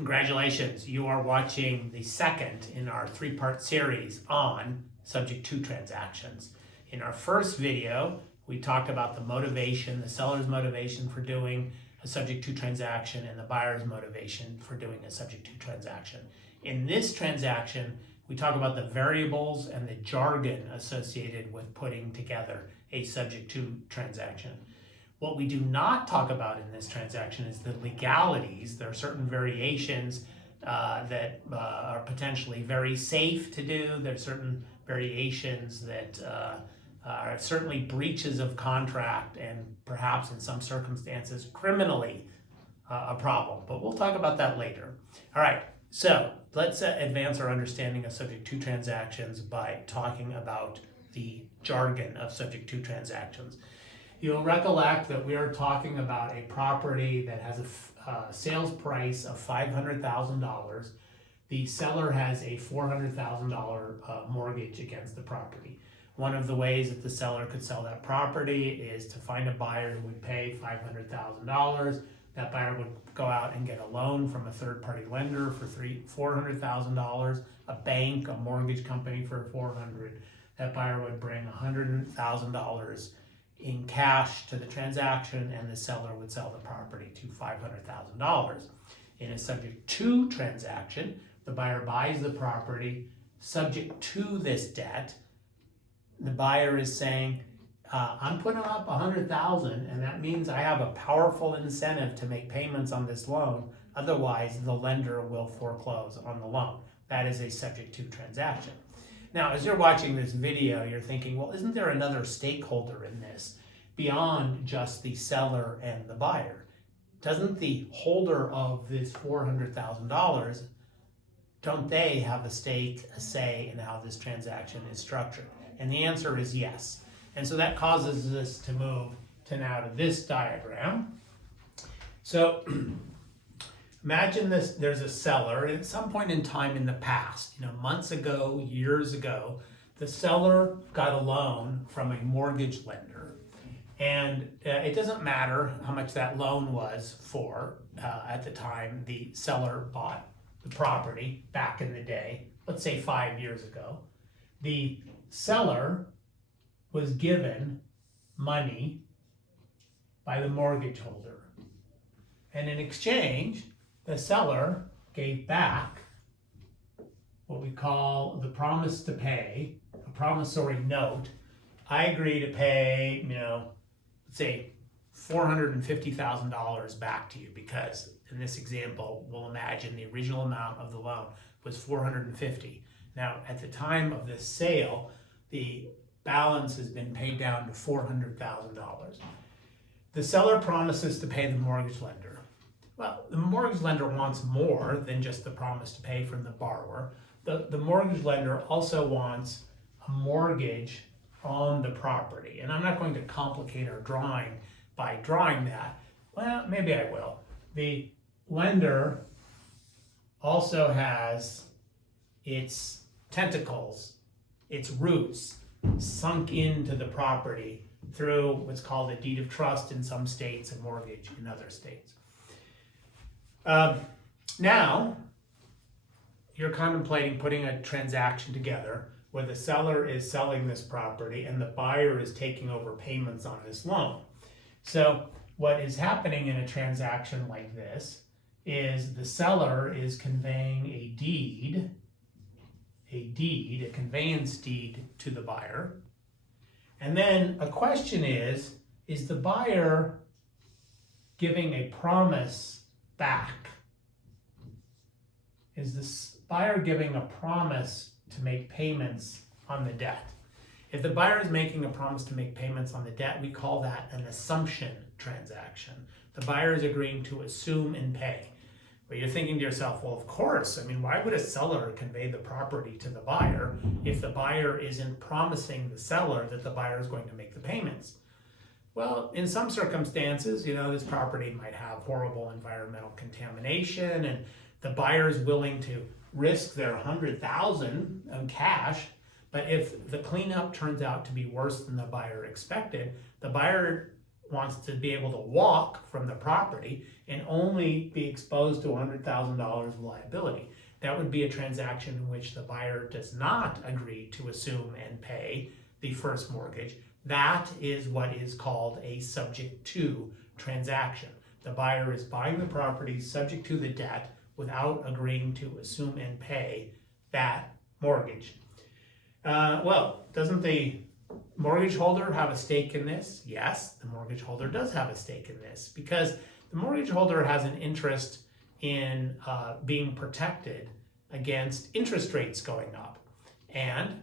Congratulations, you are watching the second in our three-part series on subject to transactions. In our first video, we talked about the motivation, the seller's motivation for doing a subject to transaction and the buyer's motivation for doing a subject to transaction. In this transaction, we talk about the variables and the jargon associated with putting together a subject to transaction. What we do not talk about in this transaction is the legalities. There are certain variations that are potentially very safe to do. There are certain variations that are certainly breaches of contract and perhaps in some circumstances criminally a problem. But we'll talk about that later. All right, so let's advance our understanding of subject to transactions by talking about the jargon of subject to transactions. You'll recollect that we are talking about a property that has a sales price of $500,000. The seller has a $400,000 mortgage against the property. One of the ways that the seller could sell that property is to find a buyer who would pay $500,000. That buyer would go out and get a loan from a third-party lender for $400,000, a bank, a mortgage company for $400,000. That buyer would bring $100,000 in cash to the transaction, and the seller would sell the property to $500,000. In a subject to transaction, the buyer buys the property subject to this debt. The buyer is saying, I'm putting up $100,000, and that means I have a powerful incentive to make payments on this loan. Otherwise, the lender will foreclose on the loan. That is a subject to transaction. Now, as you're watching this video, you're thinking, well, isn't there another stakeholder in this beyond just the seller and the buyer? Doesn't the holder of this $400,000, don't they have a stake, a say in how this transaction is structured? And the answer is yes. And so that causes us to move to now to this diagram. So imagine this, there's a seller, and at some point in time in the past, months ago, years ago, the seller got a loan from a mortgage lender. And it doesn't matter how much that loan was for at the time the seller bought the property back in the day, let's say 5 years ago. The seller was given money by the mortgage holder. And in exchange, the seller gave back what we call the promise to pay, a promissory note. I agree to pay, let's say $450,000 back to you because in this example, we'll imagine the original amount of the loan was $450,000. Now, at the time of this sale, the balance has been paid down to $400,000. The seller promises to pay the mortgage lender. Well, the mortgage lender wants more than just the promise to pay from the borrower. The mortgage lender also wants a mortgage on the property. And I'm not going to complicate our drawing by drawing that. Well, maybe I will. The lender also has its tentacles, its roots sunk into the property through what's called a deed of trust in some states, a mortgage in other states. Now, you're contemplating putting a transaction together where the seller is selling this property and the buyer is taking over payments on this loan. So what is happening in a transaction like this is the seller is conveying a conveyance deed to the buyer. And then a question is the buyer giving a promise back? Is this buyer giving a promise to make payments on the debt? If the buyer is making a promise to make payments on the debt, we call that an assumption transaction. The buyer is agreeing to assume and pay. But you're thinking to yourself, well, of course, why would a seller convey the property to the buyer if the buyer isn't promising the seller that the buyer is going to make the payments? Well, in some circumstances, this property might have horrible environmental contamination and the buyer is willing to risk their $100,000 of cash. But if the cleanup turns out to be worse than the buyer expected, the buyer wants to be able to walk from the property and only be exposed to $100,000 of liability. That would be a transaction in which the buyer does not agree to assume and pay the first mortgage. That is what is called a subject to transaction. The buyer is buying the property subject to the debt without agreeing to assume and pay that mortgage. Well, doesn't the mortgage holder have a stake in this? Yes, the mortgage holder does have a stake in this, because the mortgage holder has an interest in being protected against interest rates going up. And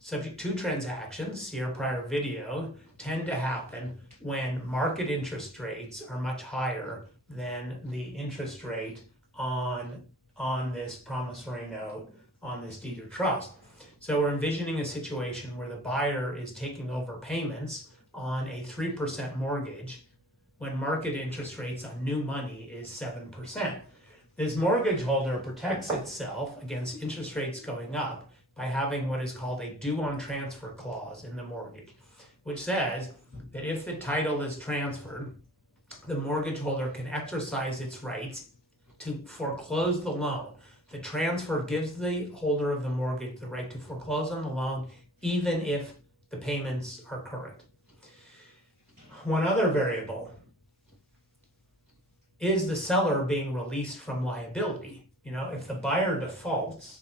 subject to transactions, see our prior video, tend to happen when market interest rates are much higher than the interest rate on this promissory note, on this deed of trust. So we're envisioning a situation where the buyer is taking over payments on a 3% mortgage when market interest rates on new money is 7%. This mortgage holder protects itself against interest rates going up by having what is called a due on transfer clause in the mortgage, which says that if the title is transferred, the mortgage holder can exercise its rights to foreclose the loan. The transfer gives the holder of the mortgage the right to foreclose on the loan, even if the payments are current. One other variable is the seller being released from liability. You know, if the buyer defaults,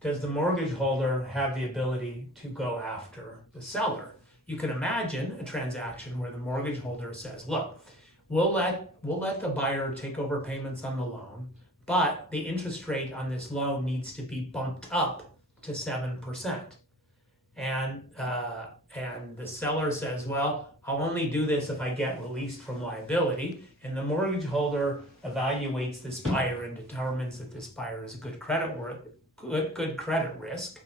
does the mortgage holder have the ability to go after the seller? You can imagine a transaction where the mortgage holder says, look, we'll let the buyer take over payments on the loan, but the interest rate on this loan needs to be bumped up to 7%. And the seller says, well, I'll only do this if I get released from liability. And the mortgage holder evaluates this buyer and determines that this buyer is a good credit risk,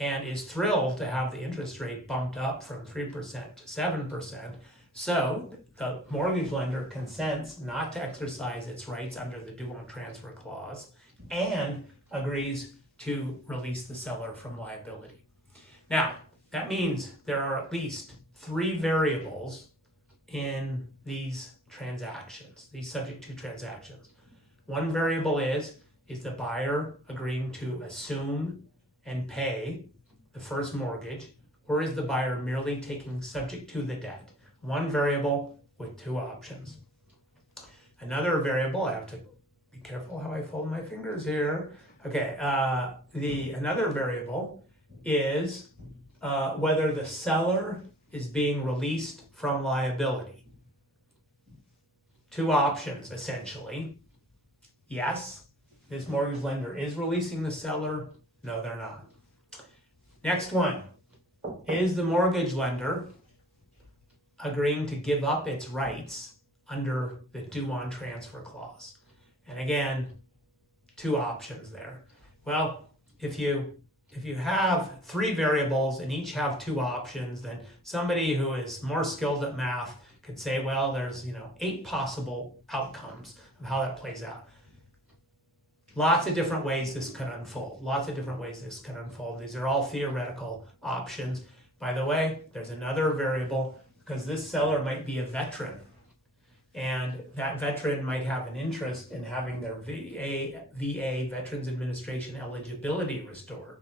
and is thrilled to have the interest rate bumped up from 3% to 7%. So the mortgage lender consents not to exercise its rights under the due on transfer clause and agrees to release the seller from liability. Now, that means there are at least 3 variables in these transactions, these subject to transactions. One variable is the buyer agreeing to assume and pay the first mortgage, or is the buyer merely taking subject to the debt? One variable with 2 options. Another variable, I have to be careful how I fold my fingers here. Okay, another variable is whether the seller is being released from liability. 2 options, essentially. Yes, this mortgage lender is releasing the seller. No, they're not. Next one, is the mortgage lender agreeing to give up its rights under the due on transfer clause? And again, 2 options there. Well, if you have 3 variables and each have 2 options, then somebody who is more skilled at math could say, well, there's 8 possible outcomes of how that plays out. Lots of different ways this could unfold. These are all theoretical options. By the way, there's another variable, because this seller might be a veteran, and that veteran might have an interest in having their VA, Veterans Administration eligibility restored.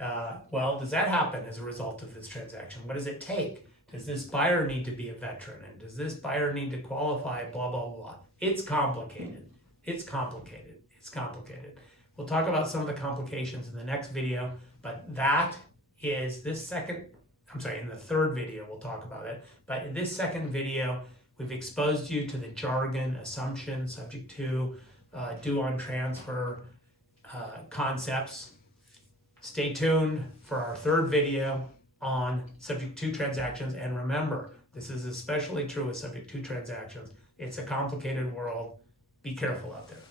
Well, does that happen as a result of this transaction? What does it take? Does this buyer need to be a veteran? And does this buyer need to qualify? Blah, blah, blah. It's complicated. We'll talk about some of the complications in the next video, but that is in the third video we'll talk about it. But in this second video, we've exposed you to the jargon, assumption, subject to, due on transfer concepts. Stay tuned for our third video on subject to transactions. And remember, this is especially true with subject to transactions. It's a complicated world. Be careful out there.